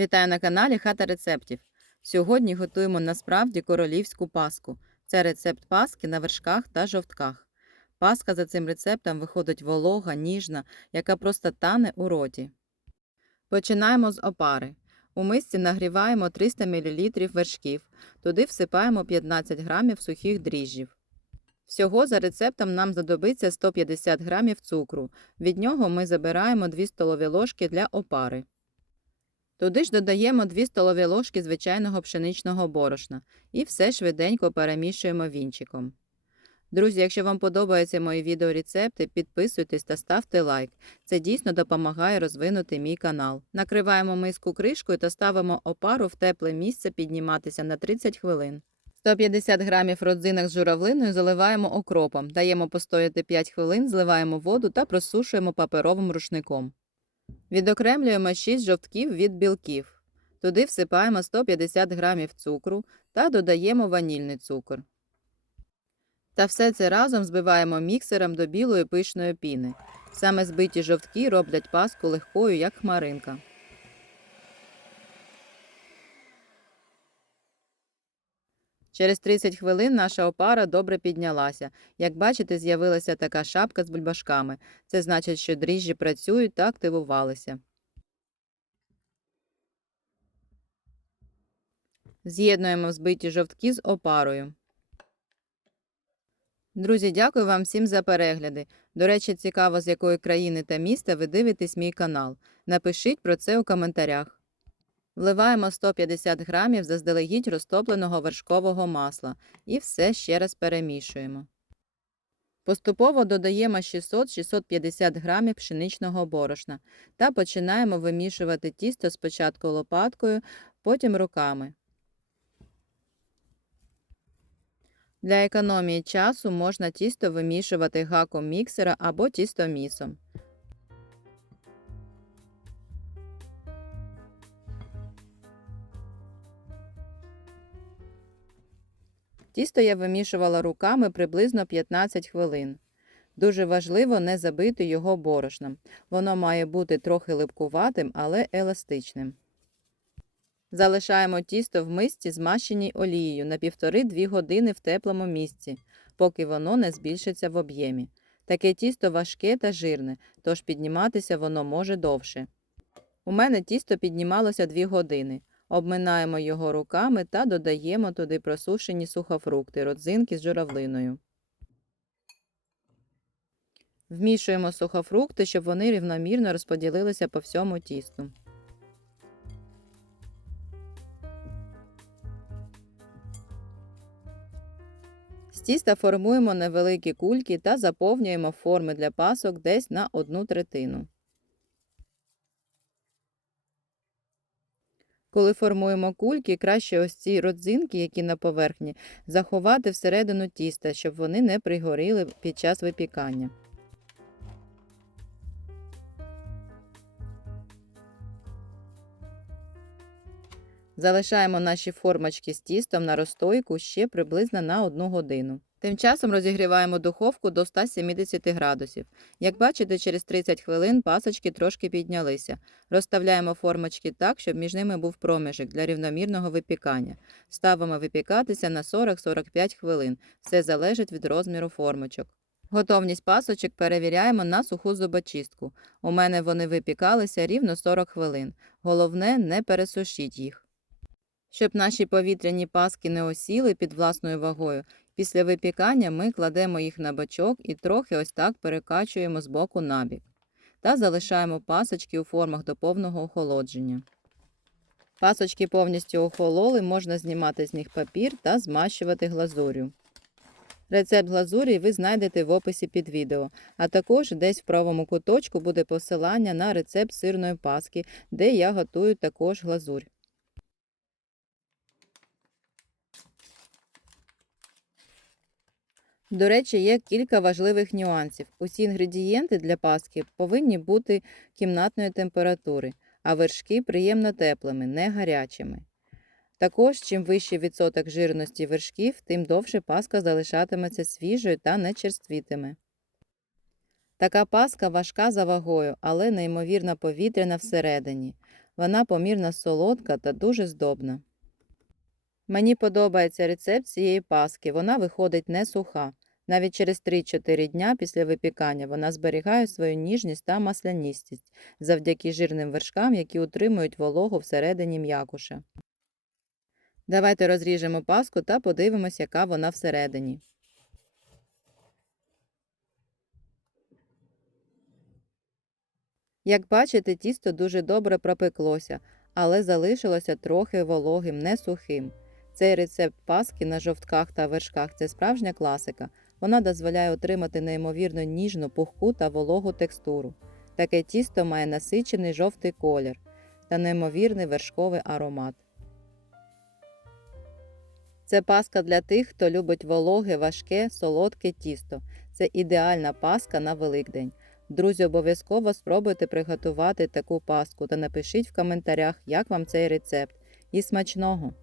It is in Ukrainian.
Вітаю на каналі Хата рецептів. Сьогодні готуємо насправді королівську паску. Це рецепт паски на вершках та жовтках. Паска за цим рецептом виходить волога, ніжна, яка просто тане у роті. Починаємо з опари. У мисці нагріваємо 300 мл вершків. Туди всипаємо 15 г сухих дріжджів. Всього за рецептом нам знадобиться 150 г цукру. Від нього ми забираємо 2 столові ложки для опари. Туди ж додаємо 2 столові ложки звичайного пшеничного борошна і все швиденько перемішуємо вінчиком. Друзі, якщо вам подобаються мої відеорецепти, підписуйтесь та ставте лайк. Це дійсно допомагає розвинути мій канал. Накриваємо миску кришкою та ставимо опару в тепле місце підніматися на 30 хвилин. 150 г родзинок з журавлиною заливаємо окропом, даємо постояти 5 хвилин, зливаємо воду та просушуємо паперовим рушником. Відокремлюємо 6 жовтків від білків. Туди всипаємо 150 г цукру та додаємо ванільний цукор. Та все це разом збиваємо міксером до білої пишної піни. Саме збиті жовтки роблять паску легкою, як хмаринка. Через 30 хвилин наша опара добре піднялася. Як бачите, з'явилася така шапка з бульбашками. Це значить, що дріжджі працюють та активувалися. З'єднуємо взбиті жовтки з опарою. Друзі, дякую вам всім за перегляди. До речі, цікаво, з якої країни та міста ви дивитесь мій канал. Напишіть про це у коментарях. Вливаємо 150 г заздалегідь розтопленого вершкового масла і все ще раз перемішуємо. Поступово додаємо 600-650 г пшеничного борошна та починаємо вимішувати тісто спочатку лопаткою, потім руками. Для економії часу можна тісто вимішувати гаком міксера або тістомісом. Тісто я вимішувала руками приблизно 15 хвилин. Дуже важливо не забити його борошном. Воно має бути трохи липкуватим, але еластичним. Залишаємо тісто в мисці, змащеній олією, на 1,5–2 години в теплому місці, поки воно не збільшиться в об'ємі. Таке тісто важке та жирне, тож підніматися воно може довше. У мене тісто піднімалося 2 години. Обминаємо його руками та додаємо туди просушені сухофрукти, родзинки з журавлиною. Вмішуємо сухофрукти, щоб вони рівномірно розподілилися по всьому тісту. З тіста формуємо невеликі кульки та заповнюємо форми для пасок десь на 1/3. Коли формуємо кульки, краще ось ці родзинки, які на поверхні, заховати всередину тіста, щоб вони не пригоріли під час випікання. Залишаємо наші формочки з тістом на розстойку ще приблизно на 1 годину. Тим часом розігріваємо духовку до 170 градусів. Як бачите, через 30 хвилин пасочки трошки піднялися. Розставляємо формочки так, щоб між ними був проміжок для рівномірного випікання. Ставимо випікатися на 40–45 хвилин. Все залежить від розміру формочок. Готовність пасочок перевіряємо на суху зубочистку. У мене вони випікалися рівно 40 хвилин. Головне, не пересушіть їх. Щоб наші повітряні паски не осіли під власною вагою, після випікання ми кладемо їх на бочок і трохи ось так перекачуємо з боку на бік. Та залишаємо пасочки у формах до повного охолодження. Пасочки повністю охололи, можна знімати з них папір та змащувати глазур'ю. Рецепт глазурі ви знайдете в описі під відео, а також десь в правому куточку буде посилання на рецепт сирної паски, де я готую також глазурь. До речі, є кілька важливих нюансів. Усі інгредієнти для паски повинні бути кімнатної температури, а вершки приємно теплими, не гарячими. Також, чим вищий відсоток жирності вершків, тим довше паска залишатиметься свіжою та не черствітиме. Така паска важка за вагою, але неймовірно повітряна всередині. Вона помірно солодка та дуже здобна. Мені подобається рецепт цієї паски, вона виходить не суха. Навіть через 3-4 дня після випікання вона зберігає свою ніжність та масляністість завдяки жирним вершкам, які утримують вологу всередині м'якуша. Давайте розріжемо паску та подивимось, яка вона всередині. Як бачите, тісто дуже добре пропеклося, але залишилося трохи вологим, не сухим. Цей рецепт паски на жовтках та вершках – це справжня класика. Вона дозволяє отримати неймовірно ніжну, пухку та вологу текстуру. Таке тісто має насичений жовтий колір та неймовірний вершковий аромат. Це паска для тих, хто любить вологе, важке, солодке тісто. Це ідеальна паска на Великдень. Друзі, обов'язково спробуйте приготувати таку паску та напишіть в коментарях, як вам цей рецепт. І смачного!